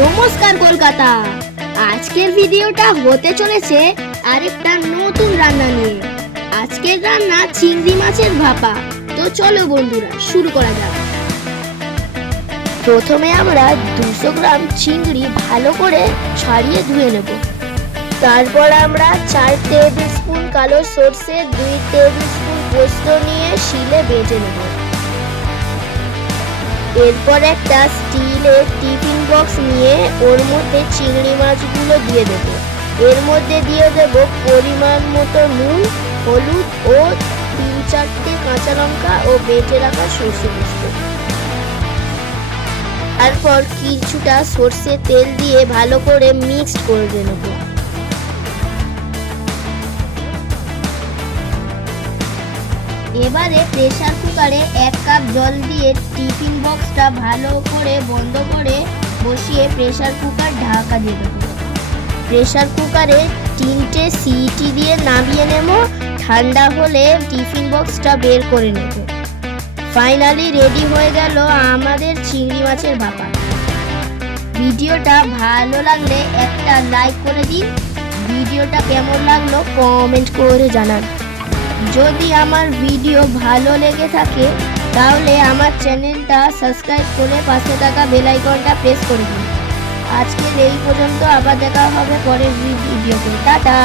নমস্কার কলকাতা। আজকের ভিডিওটা হতে চলেছে আরেকটা নতুন রান্না নিয়ে। আজকের রান্না চিংড়ি মাছের ভাপা। তো চলো বন্ধুরা শুরু করা যাক। প্রথমে আমরা 200 গ্রাম চিংড়ি ভালো করে ছাড়িয়ে ধুয়ে নেব। তারপর আমরা 4 টেবিল স্পুন কালো সরষে, 2 টেবিল স্পুন পোস্ত নিয়ে শিলে বেটে নেব। এরপর একটা স্টিলের টিফিন বক্স নিয়ে ওর মধ্যে চিংড়ি মাছগুলো দিয়ে দেব। এর মধ্যে দিয়ে দেব পরিমাণ মতো নুন, হলুদ ও 3-4টে কাঁচা লঙ্কা ও বেটে রাখা সরষে পোস্ত। তারপর কিছুটা সরষের তেল দিয়ে ভালো করে মিক্সড করে নেব। এবারে প্রেসার কুকারে 1 কাপ জল দিয়ে টিফিন বক্সটা ভালো করে বন্ধ করে বসিয়ে প্রেসার কুকার ঢাকা দিয়ে দেবো। প্রেসার কুকারে 3টে সিটি দিয়ে নামিয়ে নেব। ঠান্ডা হলে টিফিন বক্সটা বের করে নেব। ফাইনালি রেডি হয়ে গেল আমাদের চিংড়ি মাছের ভাপা। ভিডিওটা ভালো লাগলে একটা লাইক করে দিন। ভিডিওটা কেমন লাগলো কমেন্ট করে জানান। যদি আমার ভিডিও ভালো লেগে থাকে তাহলে আমার চ্যানেলটা সাবস্ক্রাইব করে পাশে থাকা বেল আইকনটা প্রেস করে দিন। আজকের এই পর্যন্ত, আবার দেখা হবে পরের ভিডিওতে। টাটা।